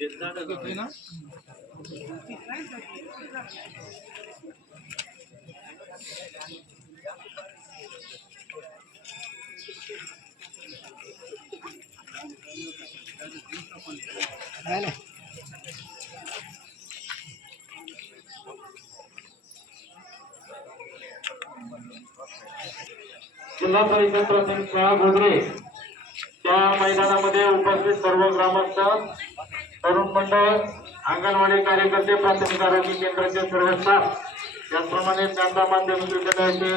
जिल्हा परिषद प्राथमिक शाळा गोगरे त्या मैदानामध्ये उपस्थित सर्व ग्रामस्थ, तरुण मंडळ, अंगणवाडी कार्यकर्ते, प्राथमिक आरोग्य केंद्राचे सर्व स्टाफ, त्याचप्रमाणे त्यांचा माध्यमिक विद्यालयाचे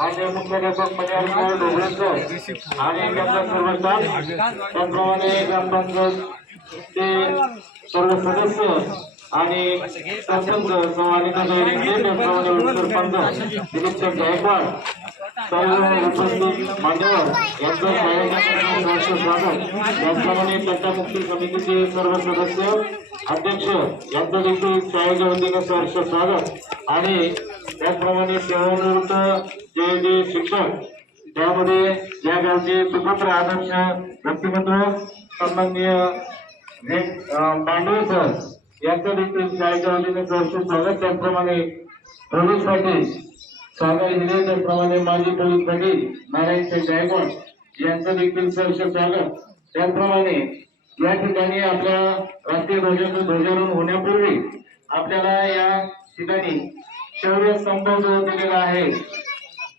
मान्य मुख्याध्यापक मनियार ढोबळेकर आणि त्यांचा सर्व स्टाफ, त्याचप्रमाणे ग्रामपंचायतचे सर्व सदस्य आणि सरपंच सरपंच निरीक्षक गायकवाड, सर्व उपस्थित मान्यवर यांचं स्वागत. त्याचप्रमाणे तंटामुक्ती समितीचे सर्व सदस्य, अध्यक्ष यांचं देखील शाळेच्या वतीनं सहर्ष स्वागत. आणि त्याचप्रमाणे सेवानिवृत्त जे शिक्षक, त्यामध्ये या गावचे सुपुत्र आदर्श व्यक्तिमत्व सन्माननीय पांडवे सर यांचं देखील शाळेच्या वतीने सहर्ष स्वागत. त्याचप्रमाणे पोलीस पाटील सागर हिरे, त्याचप्रमाणे माजी पोलीस पाटील नारायण सिंग गायकवाड यांचं देखील सहर्ष स्वागत. त्याचप्रमाणे या ठिकाणी आपल्या राष्ट्रीय ध्वजाचं ध्वजारोहण होण्यापूर्वी आपल्याला या ठिकाणी शौर्य स्तंभ जो दिलेला आहे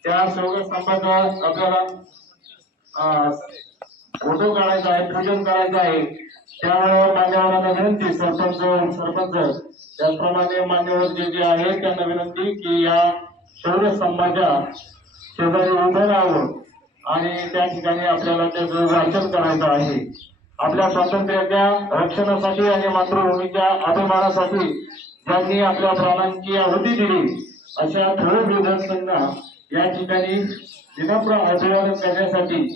त्या शौर्य स्तंभाचा आपल्याला फोटो काढायचा आहे, पूजन करायचं आहे. त्यामुळे मान्यवरांना विनंती, सरपंच त्याचप्रमाणे मान्यवर जे आहेत त्यांना विनंती की या शौर्य स्तंभाच्या शेजारी उभं राहावं आणि त्या ठिकाणी आपल्याला त्याचं वाचन करायचं आहे. आपल्या स्वातंत्र्याच्या रक्षणासाठी आणि मातृभूमीच्या अभिमानासाठी ज्यांनी आपल्या प्राणांची आहुती दिली अशा थोर विद्यार्थ्यांना या ठिकाणी विनम्र अभिवादन करण्यासाठी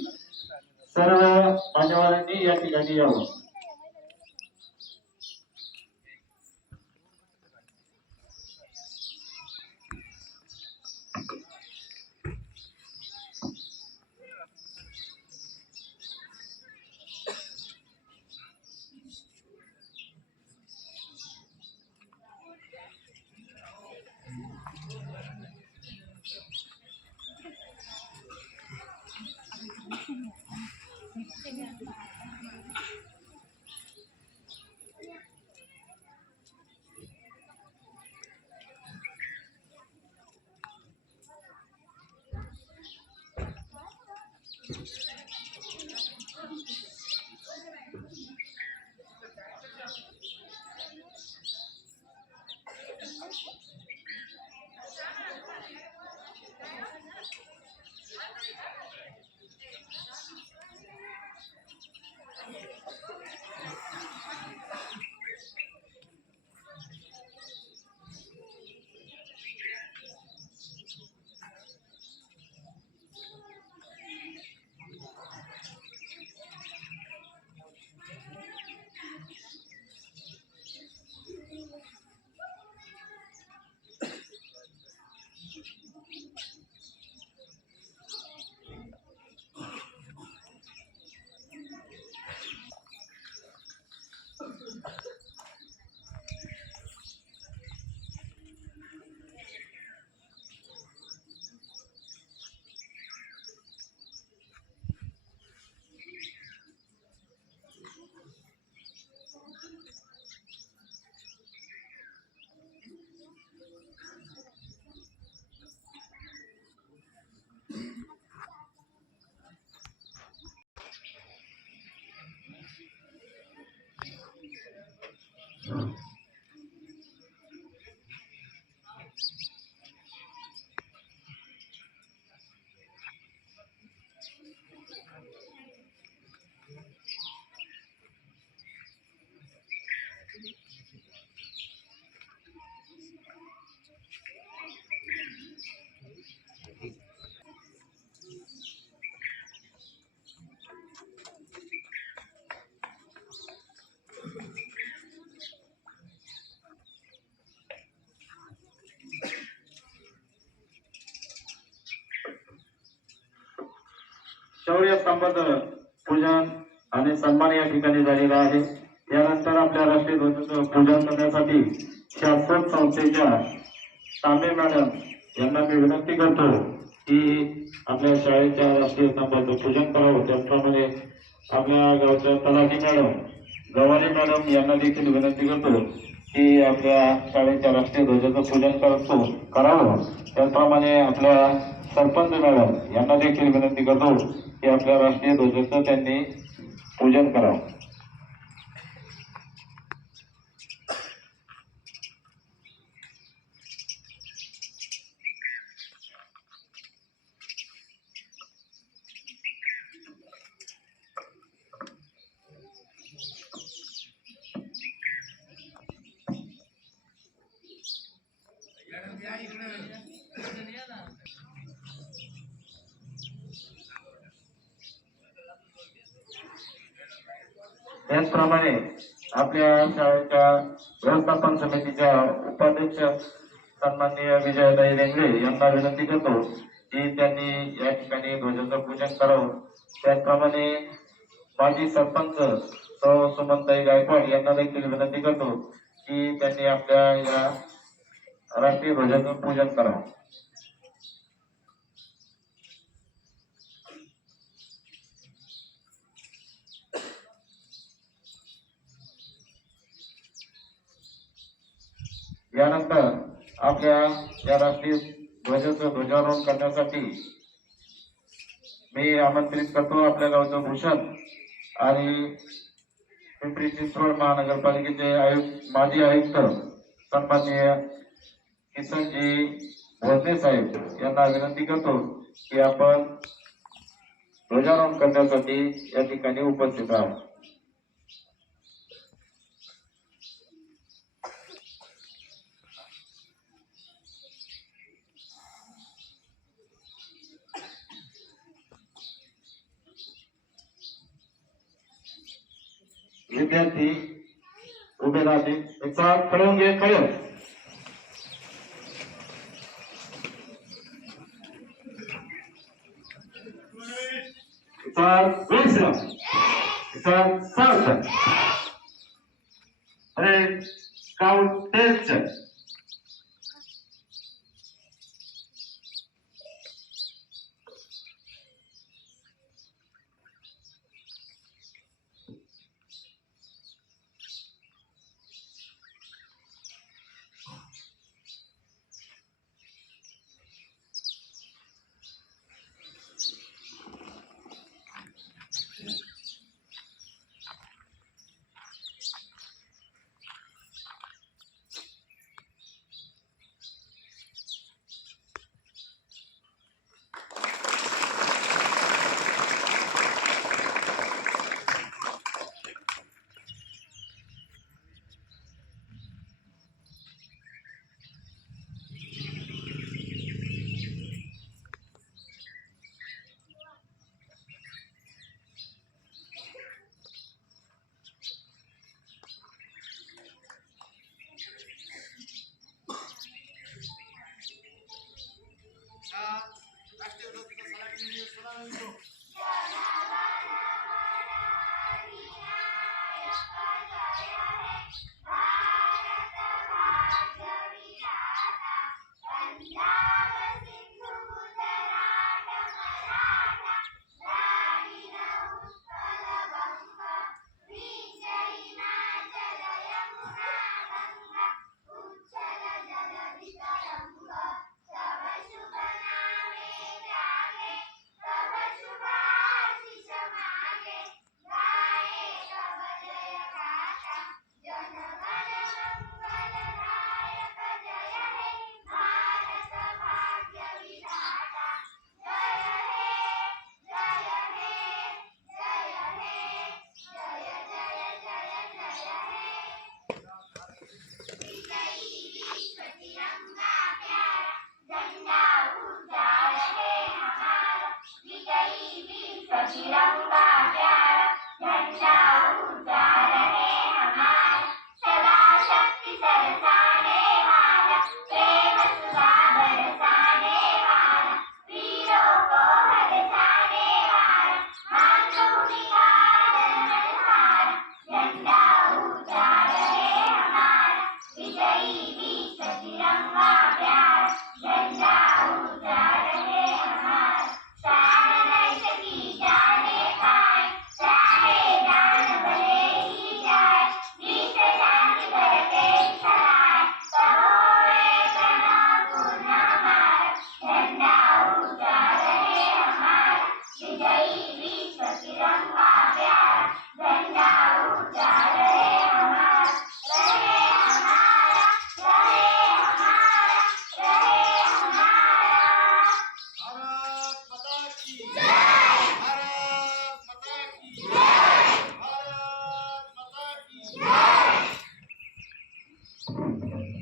सर्व मान्यवरांनी या ठिकाणी यावं. शौर्य स्तंभाचं पूजन आणि सन्मान या ठिकाणी झालेला आहे। यानंतर आपल्या राष्ट्रीय ध्वजाचं पूजन करण्यासाठी शाश्वत संस्थेच्या तांबे मॅडम यांना मी विनंती करतो की आपल्या शाळेच्या राष्ट्रीय स्तंभाचं पूजन करावं। त्याचप्रमाणे आपल्या गावच्या तलाठी मॅडम गवारी मॅडम यांना देखील विनंती करतो की आपल्या शाळेच्या राष्ट्रीय ध्वजाचं पूजन करावं। त्याचप्रमाणे आपल्या सरपंच मॅडम यांना देखील विनंती करतो की आपल्या राष्ट्रीय ध्वजाचं त्यांनी पूजन करावं। त्याचप्रमाणे आपल्या शाळेच्या व्यवस्थापन समितीच्या उपाध्यक्ष सन्माननीय विजयताई रेंगळे यांना विनंती करतो की त्यांनी या ठिकाणी ध्वजाचं पूजन करावं। त्याचप्रमाणे माजी सरपंच सौ सुमनताई गायकवाड यांना देखील विनंती करतो की त्यांनी आपल्या या राष्ट्रीय ध्वजाचं पूजन करावं। यानंतर आपल्या या राष्ट्रीय ध्वजाचं ध्वजारोहण करण्यासाठी मी आमंत्रित करतो आपल्या गावचं भूषण आणि पिंपरी चिंचवड महानगरपालिकेचे माजी आयुक्त सन्माननीय किसनजी भोसले साहेब यांना विनंती करतो की आपण ध्वजारोहण करण्यासाठी या ठिकाणी उपस्थित राहा। विद्यार्थी उभे राहतील, एक साथ खड़े होंगे, खड़े हो। अरे काउंट टेस्ट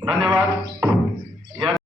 धन्यवाद.